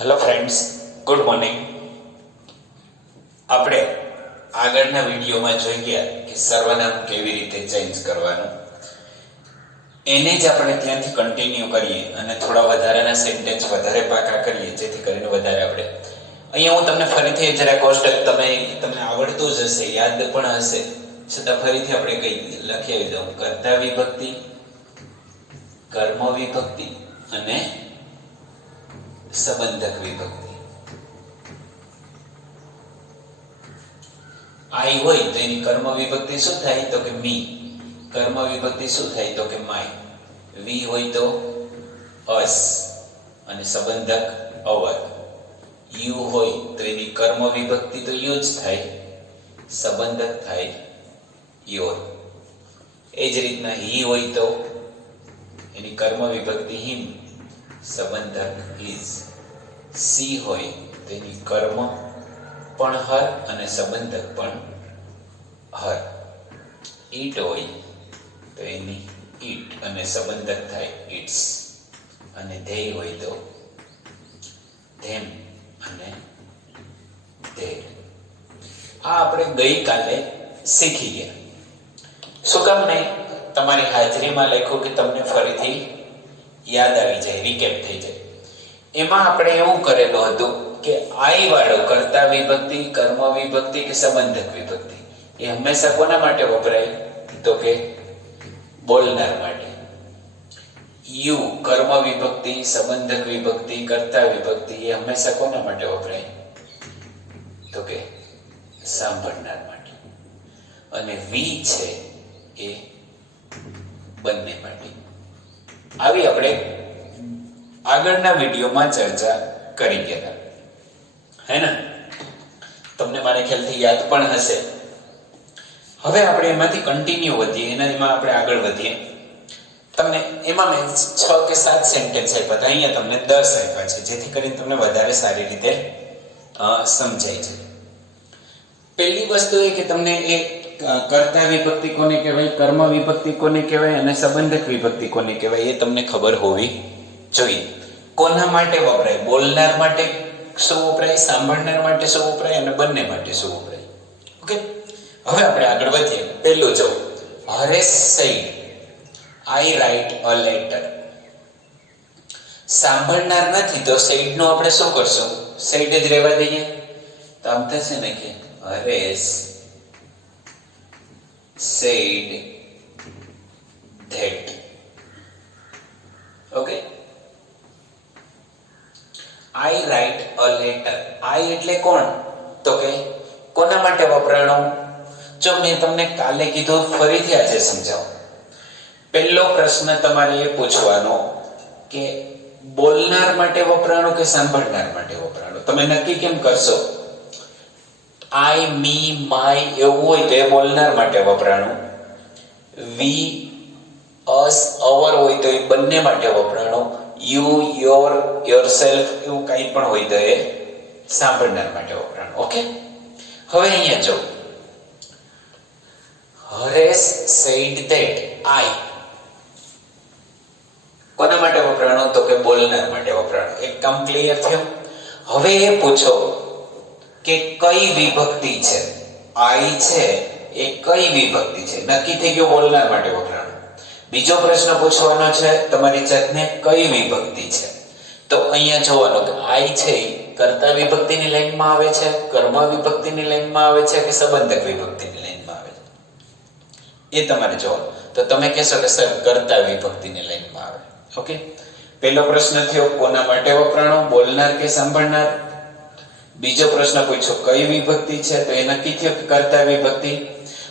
Hello friends, good morning. આપણે આગળના વિડીયોમાં જોઈ ગયા કે સર્વનામ કેવી રીતે ચેન્જ કરવાનું. એને જ આપણે ત્યાંથી કન્ટિન્યુ કરીએ અને થોડા વધારાના સેન્ટેન્સ વધારે પાકા કરીએ, જેથી કરીને વધારે આપણે અહીંયા હું તમને ફરીથી જરા કોષ્ટક તમને આવડતું જ હશે, યાદ પણ હશે, છતાં ફરીથી આપણે કઈ લખી આવી દઉં. કર્તા વિભક્તિ, કર્મ વિભક્તિ અને સંબંધક વિભક્તિ. આઈ હોય તો એની કર્મ વિભક્તિ શું થાય? તો કે મી. કર્મ વિભક્તિ શું થાય? તો કે માય. વી હોય તો અસ અને સંબંધક અવર. યુ હોય તો એની કર્મ વિભક્તિ તો યુ જ થાય, સંબંધક થાય યોર. એ જ રીતના હી હોય તો એની કર્મ વિભક્તિ હિમ, સંબંધક હિઝ. સી હોય તો એની કર્મ પણ હર અને સંબંધક પણ હર. ઈટ હોય તો એની ઈટ અને સંબંધક થાય ઇટ્સ. અને ધેય હોય તો ધેમ અને ધેર. આ આપણે ગઈકાલે શીખી ગયા. શું કામ નહીં? તમારી હાજરીમાં લખ્યું કે તમને ફરીથી યાદ આવી જાય, રિકેપ થઈ જાય. એમાં આપણે એવું કરેલું હતું કે આઈ વાળો કર્તા વિભક્તિ, કર્મ વિભક્તિ કે સંબંધક વિભક્તિ એ હંમેશા કોના માટે વપરાય? તો કે બોલનાર માટે. યુ કર્મ વિભક્તિ, સંબંધક વિભક્તિ, કર્તા વિભક્તિ એ હંમેશા કોના માટે વપરાય? તો કે સાંભળનાર માટે. અને વી છે એ બંને માટે. આવી આપણે આગળના વિડીયોમાં ચર્ચા કરી ગયા, હે ને? તમને મારા ખ્યાલથી યાદ પણ હશે. હવે આપણે એમાંથી કન્ટિન્યુ વધીએ, એમાં આપણે આગળ વધીએ. તમને એમાં મેં 6 કે 7 સેન્ટેન્સ આપ્યા હતા, અહીંયા તમને 10 આપ્યા છે, જેથી કરીને તમને વધારે સારી રીતે સમજાય છે. પહેલી વસ્તુ એ કે તમને એ કર્તા વિભક્તિ કોને કહેવાય, કર્મ વિભક્તિ કોને કહેવાય અને સંબંધક વિભક્તિ કોને કહેવાય એ તમને ખબર હોવી જોઈએ. કોના માટે વપરાય? બોલનાર માટે શું વપરાય, સાંભળનાર માટે શું વપરાય અને બંને માટે શું વપરાય. ઓકે, હવે આપણે આગળ વધીએ. પહેલું જો Haresh said I write a letter. સાંભળનાર નથી તો સેડ નો આપણે શું કરશું? સેડ જ રહેવા દઈએ તો આમ થશે ને કે Haresh said that. Okay, I write a letter. I એટલે કોણ? તો કે કોના માટે વપરાણું? જો મેં તમને કાલે કીધું, ફરીથી આજે સમજાવું. પહેલો પ્રશ્ન તમારે એ પૂછવાનો કે બોલનાર માટે વપરાણું કે સાંભળનાર માટે વપરાણું. તમે નક્કી કેમ કરશો? આઈ, મી, માય એવું હોય તો એ બોલનાર માટે વપરાણું. વી, અસ, અવર હોય તો એ બંને માટે વપરાણું. યુ, યોર, યોરસેલ્ફ એવું કંઈ પણ હોય તો એ સાંભળનાર માટે વપરાણું. ઓકે, હવે અહીંયા જો હરેશ સેડ ધેટ આઈ કોના માટે વપરાણું? તો કે બોલનાર માટે વપરાણું. એક કામ ક્લિયર થયું. હવે એ પૂછો કે કઈ વિભક્તિ છે? આઈ છે એ કઈ વિભક્તિ છે? નક્કી થઈ ગયું, બોલનાર માટે વપરાણું. બીજો પ્રશ્ન પૂછવાનો છે તમારી જાતને, કઈ વિભક્તિ છે? તો અહીંયા જોવાનું કે આઈ છે કર્તા વિભક્તિની લાઈનમાં આવે છે, કર્મ વિભક્તિની લાઈનમાં આવે છે કે સંબંધક વિભક્તિની લાઈનમાં આવે છે, એ તમારે જોવાનું. તો તમે કહેશો કે સર કર્તા વિભક્તિની લાઈનમાં આવે. ઓકે, પહેલો પ્રશ્ન થયો કોના માટે વપરાણું, બોલનાર કે સાંભળનાર. બીજો પ્રશ્ન પૂછ્યો કઈ વિભક્તિ છે, તો એ નક્કી થયો કે કર્તા વિભક્તિ.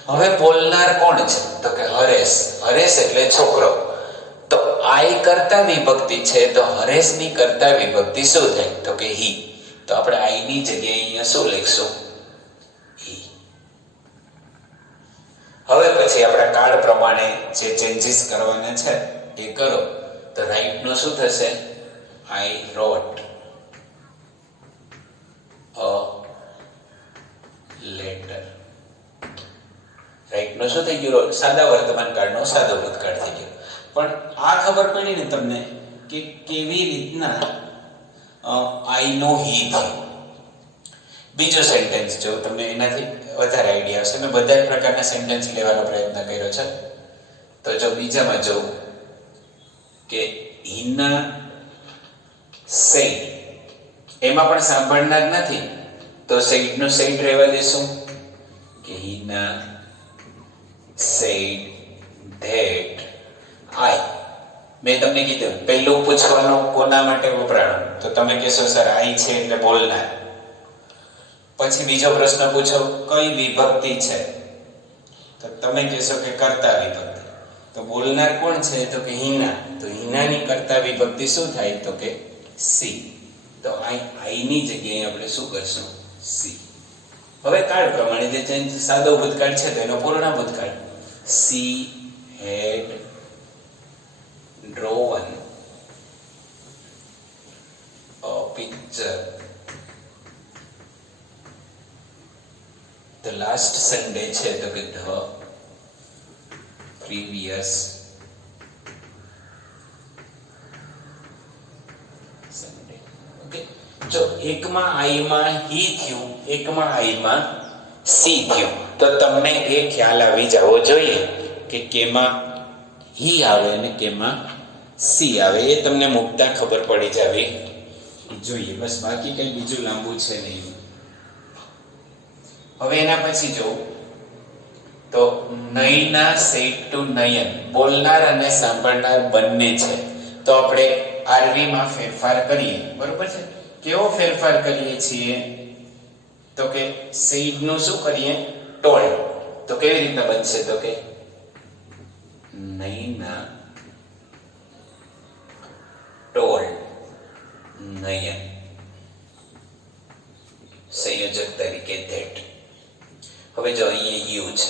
હવે બોલનાર કોણ છે? તો કે હરેશ. હરેશ એટલે છોકરો. તો આઈ કર્તા વિભક્તિ છે તો હરેશની કર્તા વિભક્તિ શું થાય? તો કે હી. તો આપણે આઈ ની જગ્યાએ અહીંયા શું લખશું? હી. હવે પછી આપણા કાર્ડ પ્રમાણે જે ચેન્જીસ કરવાના છે એ કરો. તો રાઈટ નું શું થશે? આઈ રોટ a letter. રાઈટ નો શું થઈ ગયું? સાદા વર્તમાન કાળનો સાદો ભૂતકાળ થઈ ગયો. પણ આ ખબર પડી ને તમને કે કેવી રીતના આઈ નો હી થયું. બીજો સેન્ટેન્સ જો તમને એનાથી વધારે આઈડિયા આવશે. મેં બધા જ પ્રકારના સેન્ટેન્સ લેવાનો પ્રયત્ન કર્યો છે. તો જો બીજામાં જો કે હિના સેડ, એમાં પણ સાંભળનાર નથી તો સેડ નો સેડ રહેવા દેશું કે હિના સેડ ધેટ આઈ. મેં તમને કીધું પહેલું પૂછવાનું કોના માટે વપરાણું, તો તમે કહેશો સર આઈ છે એટલે બોલનાર. પછી બીજો પ્રશ્ન પૂછો કઈ વિભક્તિ છે, તો તમે કહેશો કે કર્તા વિભક્તિ. તો બોલનાર કોણ છે તો કે હિના, તો હિનાની કર્તા વિભક્તિ શું થાય તો કે સી. તો આઈ ની જગ્યાએ આપણે શું કરશું સી. હવે કાળ પ્રમાણે જે ચેન્જ, સાદો ભૂતકાળ છે તો એનો પૂર્ણ ભૂતકાળ. She had drawn a picture the last Sunday છે તો કે the previous Sunday. ઓકે, જો એકમાં આઈ માં હી થયું, એકમાં આઈ માં સી થયું, તો તમને એ ખ્યાલ આવી જવો જોઈએ કે કેમાં હી આવે અને કેમાં સી આવે. એ તમને મુકતા ખબર પડી જવી જોઈએ. બસ, બાકી કઈ બીજું લાંબુ છે નહીં. હવે એના પછી જો તો નયના સેડ ટુ નયન, બોલનાર અને સાંભળનાર બંને છે. તો આપણે આરવી માં ફેરફાર કરીએ, બરોબર છે. કેવો ફેરફાર કરીએ છીએ તો કે સેડ નું શું કરીએ ટોલ્ડ. તો કેવી રીતના બનશે તો કે નયના ટોલ્ડ નયન, સંયોજક તરીકે ધેટ. હવે જો અહીંયા યુ છે.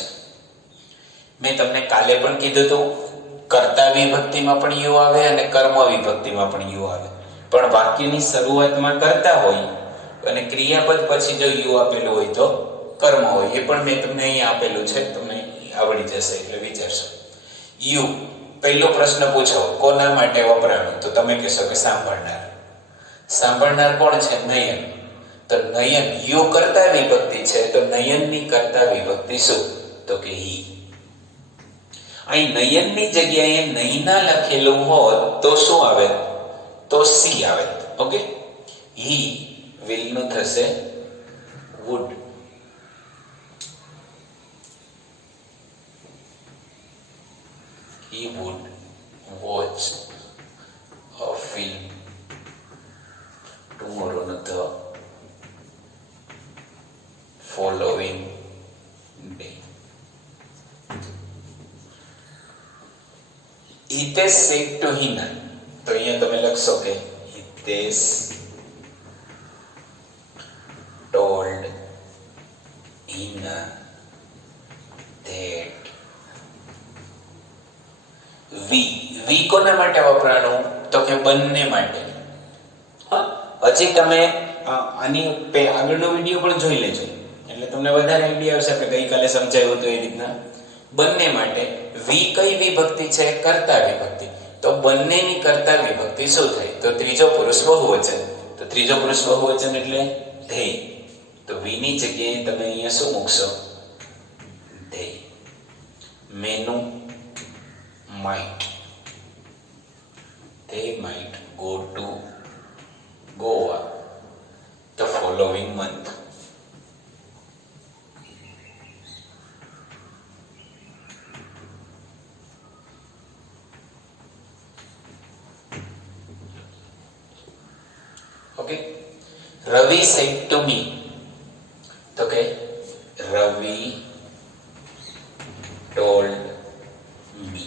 મેં તમને કાલે પણ કીધું હતું કર્તા વિભક્તિમાં પણ યુ આવે અને કર્મ વિભક્તિમાં પણ યુ આવે, પણ વાક્યની શરૂઆતમાં કર્તા હોય અને ક્રિયાપદ પછી જો યુ આપેલું હોય તો કર્મ હોય. એ પણ મેં તમને અહીંયા આપેલું છે, તમને આવડી જશે એટલે વિચારશો. યુ, પહેલો પ્રશ્ન પૂછો કોના માટે વપરાણું, તો તમે કહેશો કે સાંભળનાર. સાંભળનાર કોણ છે નયન, તો નયન યુ કર્તા વિભક્તિ છે, તો નયનની કર્તા વિભક્તિ શું તો કે હી. અહીં નયનની જગ્યાએ નયના લખેલું હોત તો શું આવે તો સી આવે. ઓકે, હી વિલ નું થશે wood. He would watch a film tomorrow, not the following day. Hitesh said to Hina, તો અહીંયા તમે લખશો કે Hitesh told Hina that વી કોના માટે વપરાણું તો કે બંને માટે. હજી તમે આની આગળનો વિડીયો પણ જોઈ લેજો એટલે તમને વધારે આઈડિયા આવશે. આપણે ગઈકાલે સમજાવ્યું હતું એ રીતના બંને માટે. વી કઈ વિભક્તિ છે કર્તા વિભક્તિ, તો બંનેની કર્તા વિભક્તિ શું થાય તો ત્રીજો પુરુષ બહુવચન. તો ત્રીજો પુરુષ બહુવચન એટલે ધેય. તો વી ની જગ્યાએ તમે અહીંયા શું મૂકશો they. Menu might, they might go to Goa the following month. Okay, Ravi said to me, તો કે Ravi told me,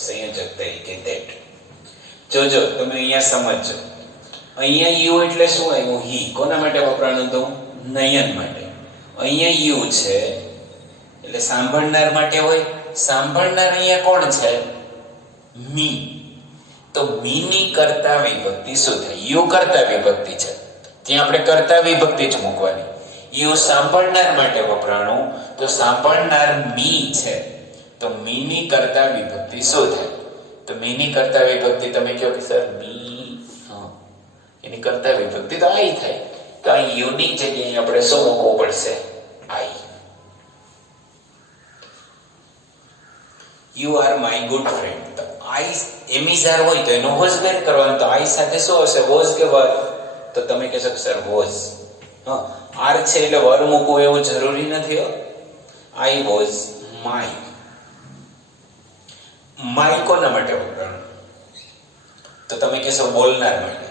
સંયોજક તરીકે ધેટ. જોજો તમે અહીંયા સમજજો. અહીંયા યુ એટલે શું આવ્યું હી. કોના માટે વપરાણું હતું નયન માટે. અહીંયા યુ છે એટલે સાંભળનાર માટે હોય. સાંભળનાર અહીંયા કોણ છે મી. તો મી ની કર્તા વિભક્તિ શું થાય યુ કર્તા વિભક્તિ છે, ત્યાં આપણે કર્તા વિભક્તિ જ મૂકવાની. યુ સાંભળનાર માટે વપરાણું, તો સાંભળનાર મી છે, તો મી ની કર્તા વિભક્તિ શું થાય તો મી ની કર્તા વિભક્તિ તમે કહો કે સર મી, હા એની કર્તા વિભક્તિ તો આઈ થાય. તો આ યુ ની જગ્યાએ આપણે શું મૂકવું પડશે? I. You are my good friend. તો આઈ એમિઝાર હોય તો એનો વોઝ બેર કરવાનો. તો આઈ સાથે શું હશે? વોઝ કે વર? તો તમે કહેશો સર વોઝ. હા, આર છે એટલે વર મૂકવું એવું જરૂરી નથી. I was my. માય કોના માટે વપરાવાનું? તો તમે કહેશો બોલનાર માટે.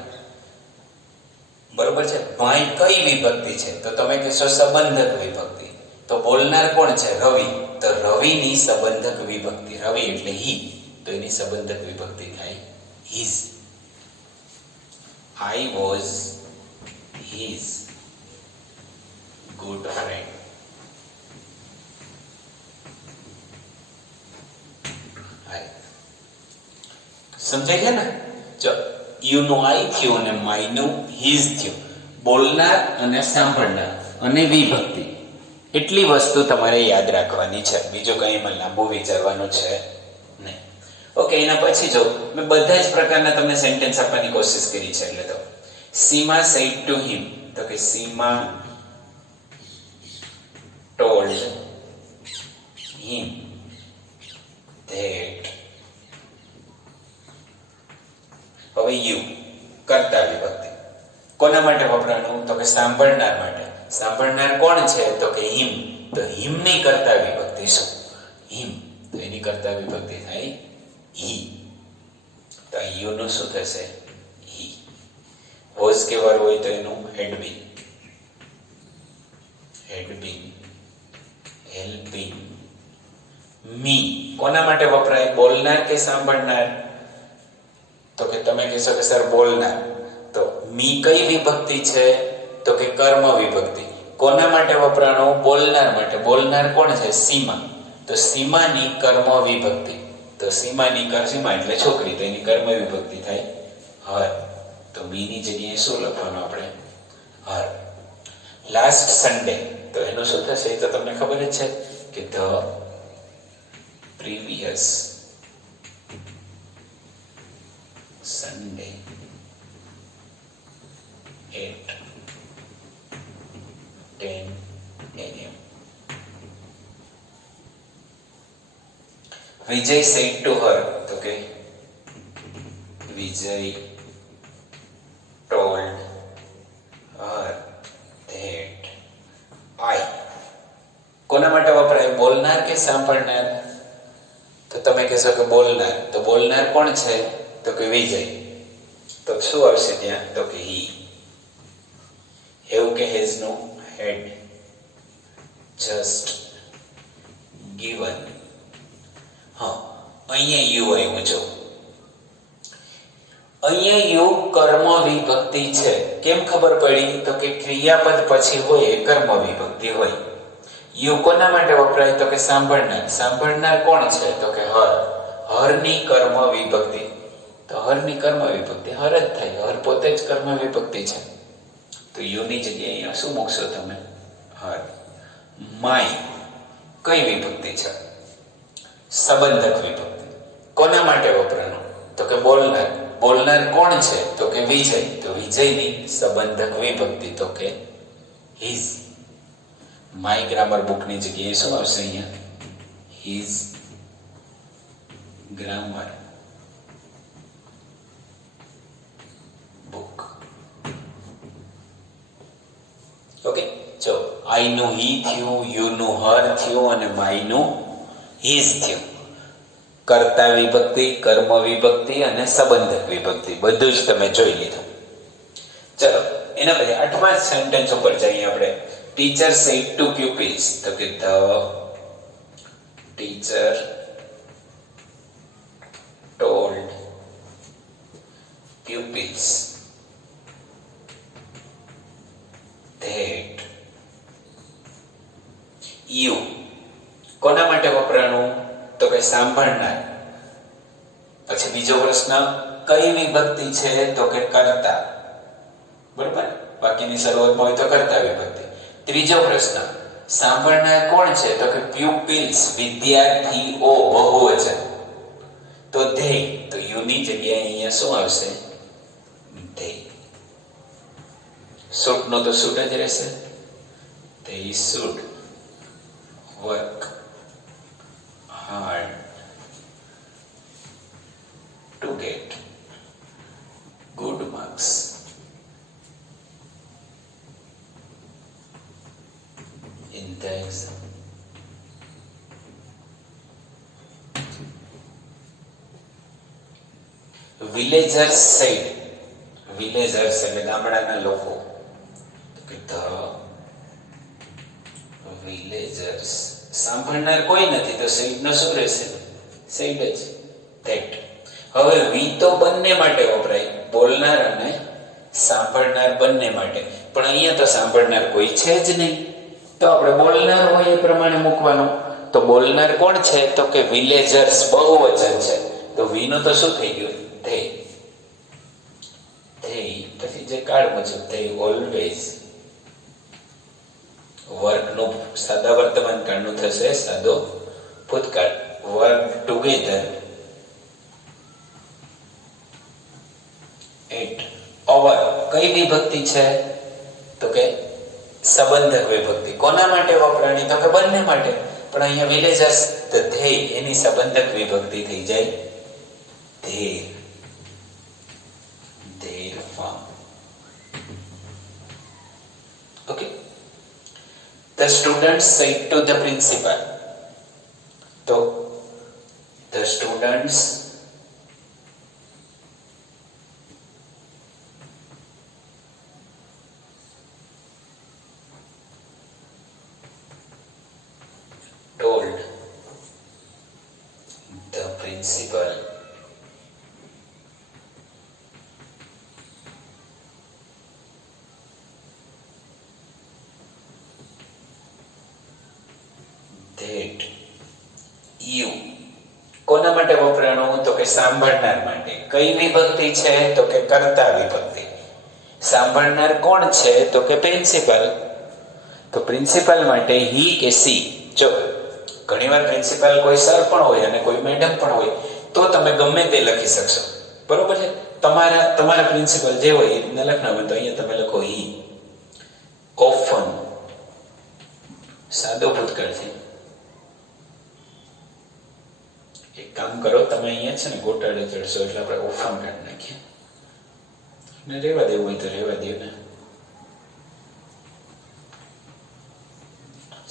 બરોબર છે. માય કઈ વિભક્તિ છે? તો તમે કહેશો સંબંધક વિભક્તિ. તો બોલનાર કોણ છે? રવિ. તો રવિની સંબંધક વિભક્તિ, રવિ એટલે હી, તો એની સંબંધક વિભક્તિ થાય his. I was his good friend. સમજાય છે ને? જો યુ નું આઈ થયું અને માય નું હિઝ થયું. બોલનાર અને સાંભળનાર અને વિભક્તિ, એટલી વસ્તુ તમારે યાદ રાખવાની છે. બીજું કંઈ એમાં લાંબુ વિચારવાનું છે નહીં. ઓકે, એના પછી જો મેં બધા જ પ્રકારના તમને સેન્ટેન્સ આપવાની કોશિશ કરી છે. એટલે તો સીમા સેડ ટુ હિમ, તો કે સીમા ટોલ્ડ હિમ ધેટ. હવે યુ કર્તા વિભક્તિ કોના માટે વપરાનું? તો કે સાંભળનાર માટે. સાંભળનાર કોણ છે? તો કે હિમ. તો હિમની કર્તા વિભક્તિ શું? હિમ. તો એની કર્તા વિભક્તિ થાય હી. તો યુ નું શું થશે? હી. વોઝ કે વર હોય તો એનું હેડ બીન. હેડ બીન હેલ્પિંગ મી કોના માટે વપરાય? બોલનાર કે સાંભળનાર? તો કે તમે કહેશો કે સર બોલનાર. તો મી કઈ વિભક્તિ છે? તો કે કર્મ વિભક્તિ. કોના માટે વપરાણું? બોલનાર માટે. બોલનાર કોણ છે? સીમા. તો સીમાની કર્મ વિભક્તિ. તો સીમાની સીમા એટલે છોકરી, તો એની કર્મ વિભક્તિ થાય હર. તો મીની જગ્યાએ શું લખવાનું આપણે? હર. લાસ્ટ સન્ડે, તો એનું શું થશે? એ તો તમને ખબર જ છે કે the previous Sunday at 10 a.m. Vijay said to her, okay, Vijay told her that I. કોના માટે વપરાય? બોલનાર કે સાંભળનાર? તો તમે કહેશો કે બોલનાર. તો બોલનાર કોણ છે? તો કે વિજય. તો શું આવશે ત્યાં? તો કે હી. એવું કે has no had just given. હા, અહીંયા યુ આવ્યું. જો અહીંયા યુ કર્મ વિભક્તિ છે. કેમ ખબર પડી? તો કે ક્રિયાપદ પછી હોય એ કર્મ વિભક્તિ હોય. યુ કોના માટે વપરાય? તો કે સાંભળનાર. સાંભળનાર કોણ છે? તો કે હર. હરની કર્મ વિભક્તિ. તો હરની કર્મ વિભક્તિ હર જ થાય. હર પોતે જ કર્મ વિભક્તિ છે. તો યુ ની જગ્યાએ અહીંયા શું મૂકશો તમે? હર. માય કઈ વિભક્તિ છે? સંબંધક વિભક્તિ. કોના માટે વપરાનું? તો કે બોલનાર. બોલનાર કોણ છે? તો કે વિજય. તો વિજયની સંબંધક વિભક્તિ તો કે હિઝ. માય ગ્રામર બુક ની જગ્યાએ શું આવશે અહીંયા? His grammar book. ઓકે, જો આઈ નું હી થયું, યુ નું હર થયું અને માય નું હિઝ થયું. કર્તા વિભક્તિ, કર્મ વિભક્તિ અને સંબંધક વિભક્તિ બધું જ તમે જોઈ લીધું. ચલો એના પછી 8મા સેન્ટેન્સ ઉપર જઈએ આપણે. ટીચર સેડ ટુ પ્યુપિલ્સ, તો કે the teacher told pupils that you કોના માટે વપરાણું? તો કે સાંભળનાર. પછી બીજો પ્રશ્ન, કઈ વિભક્તિ છે? તો કે કર્તા. બરોબર, બાકીની શરૂઆતમાં હોય તો કર્તા વિભક્તિ. ત્રીજો પ્રશ્ન, સાંભળનાર કોણ છે? તો કે પ્યુપિલ્સ, વિદ્યાર્થીઓ, બહુવચન. તો ધે, તો યુ ની જગ્યાએ અહીંયા શું આવશે? ધે. શુડ નો તો શુડ જ રહેશે. they should work hard to get good marks in the exam. Villagers said, villagers એટલે ગામડાના લોકો, the villagers, સાંભળનાર કોઈ નથી તો said નો શું રહેશે? said જ. that. હવે we તો બંને માટે વપરાય, બોલનાર અને સાંભળનાર બંને માટે, પણ અહીંયા તો સાંભળનાર કોઈ છે જ નહીં, તો આપણે બોલનાર હોય એ પ્રમાણે મૂકવાનું. તો બોલનાર કોણ છે? તો કે વિલેજર્સ બહુવચન છે, તો વી નો તો શું થઈ ગયું? they. પછી જે કાળ મુજબ they always વર્ક નું સાદા વર્તમાન કાળનું થશે સાદો ભૂતકાળ. Work together at over. કઈ વિભક્તિ છે? તો કે સંબંધક વિભક્તિ. કોના માટે વપરાણી? તો કે બંને માટે, પણ અહીંયા વિલેજર્સ they એની સંબંધક વિભક્તિ થઈ જાય their. their farm. Okay. The students said to the principal. So the students told the principal that you. કોના માટે વપરાણું? તો કે સાંભળનાર માટે. કઈ વિભક્તિ છે? તો કે કર્તા વિભક્તિ. સાંભળનાર કોણ છે? તો કે પ્રિન્સિપલ. તો પ્રિન્સિપલ માટે હી કે સી. જો ઘણીવાર પ્રિન્સિપલ કોઈ સર પણ હોય અને કોઈ મેડમ પણ હોય, તો તમે ગમે તે લખી શકશો, બરોબર છે. તમારા પ્રિન્સિપલ જે હોય એ રીતના લખના હોય, તો અહીંયા તમે લખો હી. ઓફન સાદો ભૂતકાળ છે. એક કામ કરો, તમે અહીંયા છે ને ગોટાળે ચડશો એટલે આપણે ઓફન કાઢી નાખીએ ને રહેવા દેવું હોય તો રહેવા દે ને.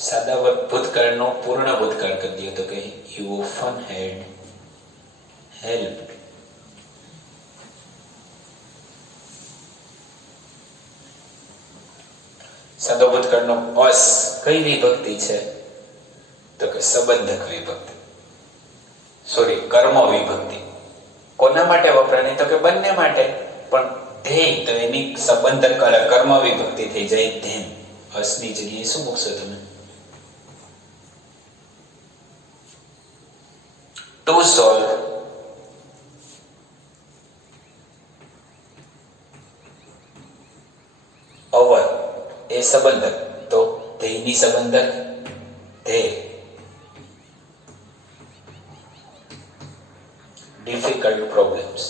સાદા ભૂતકાળનો પૂર્ણ ભૂતકાળ કરી દો તો કે યુ ઓફન હેડ હેલ્પ. સાદો ભૂતકાળનો અસ કઈ વિભક્તિ છે? તો કે સંબંધક વિભક્તિ, સોરી કર્મ વિભક્તિ. કોના માટે વપરાણી? તો કે બંને માટે, પણ ધ્યેય તો એની સંબંધક કર્મ વિભક્તિ થઈ જાય ધેમ. અસની જગ્યાએ શું મૂકશો તમે? ટુ સોલ્વ અવર એ સંબંધક, તો ધ્યેયની સંબંધક ધ્યેય. difficult problems.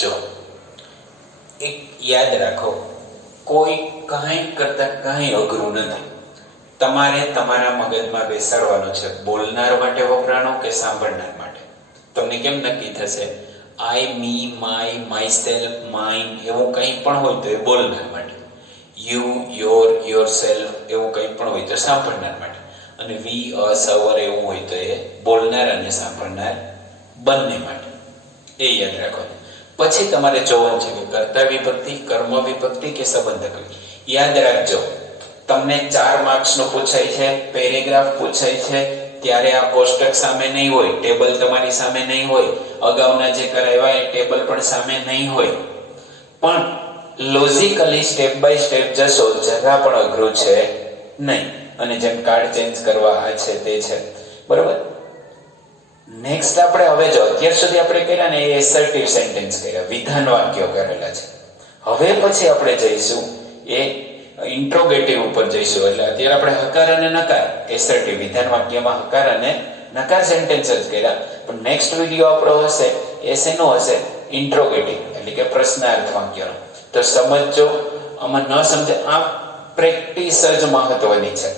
જો એક યાદ રાખો, કોઈ કાંઈ કરતા કાંઈ અઘરું નથી. તમારે તમારા મગજમાં બેસાડવાનું છે બોલનાર માટે વપરાણું કે સાંભળનાર માટે. તમને કેમ નક્કી થશે? આઈ, મી, માય, માયસેલ્ફ, માઇન એવું કંઈ પણ હોય તો એ બોલનાર માટે. યુ, યોર, યોરસેલ્ફ એવું કંઈ પણ હોય તો સાંભળનાર માટે. અને વી, અસ, અવર એવું હોય તો એ બોલનાર અને સાંભળનાર બંને માટે. એ યાદ રાખવાનું. પછી તમારે જોવાનું છે કે કર્તા વિભક્તિ, કર્મ વિભક્તિ કે સંબંધક. યાદ રાખજો, તમને 4 માર્ક્સનું પૂછાય છે, પેરેગ્રાફ પૂછાય છે, ત્યારે આ કોષ્ટક સામે નહીં હોય, ટેબલ તમારી સામે નહીં હોય, અગાઉના જે કરાવ્યા એ ટેબલ પણ સામે નહીં હોય, પણ લોજિકલી સ્ટેપ બાય સ્ટેપ જશો, જરા પણ અઘરું છે નહીં. અને જેમ કાર્ડ ચેન્જ કરવા આ છે તે છે, બરોબર. નેક્સ્ટ આપણે હવે જો અત્યાર સુધી આપણે કર્યા ને એ એસર્ટિવ સેન્ટેન્સ કર્યા, વિધાન વાક્યો કરેલા છે. હવે પછી આપણે જઈશું એ ઇન્ટ્રોગેટિવ ઉપર જઈશું. એટલે અત્યારે આપણે હકાર અને નકાર એસર્ટિવ વિધાન વાક્યમાં હકાર અને નકાર સેન્ટેન્સ જ કર્યા, પણ નેક્સ્ટ વિડીયો આપણો હશે એ શેનો હશે? ઇન્ટ્રોગેટિવ એટલે કે પ્રશ્નાર્થ વાક્યનો. તો સમજજો, આમાં ન સમજે આ પ્રેક્ટિસ જ મહત્વની છે.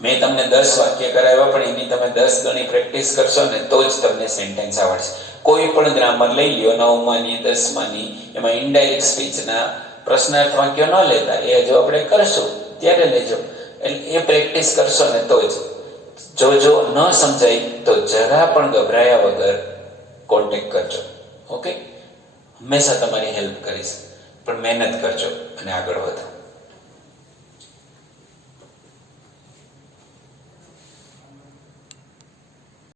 મેં તમને 10 વાક્ય કરાવ્યા, પણ એની તમે 10 ગણી પ્રેક્ટિસ કરશો ને તો જ તમને સેન્ટેન્સ આવડશે. કોઈ પણ ગ્રામર લઈ લ્યો, 9માની 10માની, એમાં ઇનડાયરેક્ટ સ્પીચના પ્રશ્નાર્થ વાક્યો ન લેતા, એ જો આપણે કરશું ત્યારે લેજો. એટલે એ પ્રેક્ટિસ કરશો ને તો જ. જો ન સમજાય તો જરા પણ ગભરાયા વગર કોન્ટેક્ટ કરજો. ઓકે, હંમેશા તમારી હેલ્પ કરીશ, પણ મહેનત કરજો અને આગળ વધો.